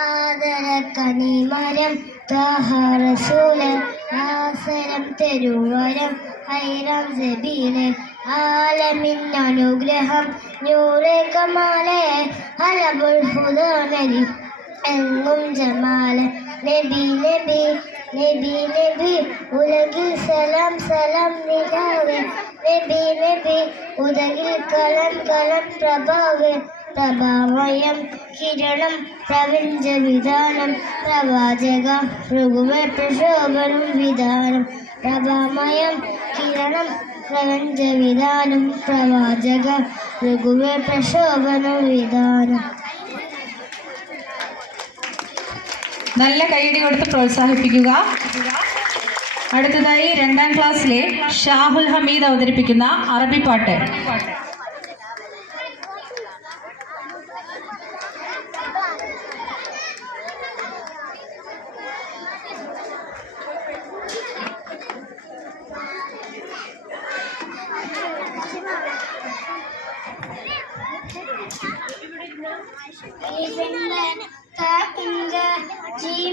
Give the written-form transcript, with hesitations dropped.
ആദരക്കനിമരം റസൂല് ആസരം തെരുവരം ഹൈറാം സബീല് ആലമിൻ അനുഗ്രഹം നൂറെ കമാലെ അലബുൽ ഹുദാനലി എങ്ങും ജമാല് നബി നബി നബി നബി ഉലകിൽ സലാം സലാം നിലാവേ നബി നബി ഉലകിൽ കലം കലം പ്രഭാവേ പ്രഭാമയം കിരണം പ്രപഞ്ച വിധാനം പ്രവാചക ഭൃഗുവേ പ്രശോഭനം വിധാനം പ്രഭാമയം കിരണം പ്രപഞ്ച വിധാനം പ്രവാചക ഭൃഗുവേ പ്രശോഭനം വിധാനം. നല്ല കൈയടി കൊടുത്ത് പ്രോത്സാഹിപ്പിക്കുക. അടുത്തതായി 2ാം ക്ലാസ്സിലെ ഷാഹുൽ ഹമീദ് അവതരിപ്പിക്കുന്ന അറബി പാട്ട്.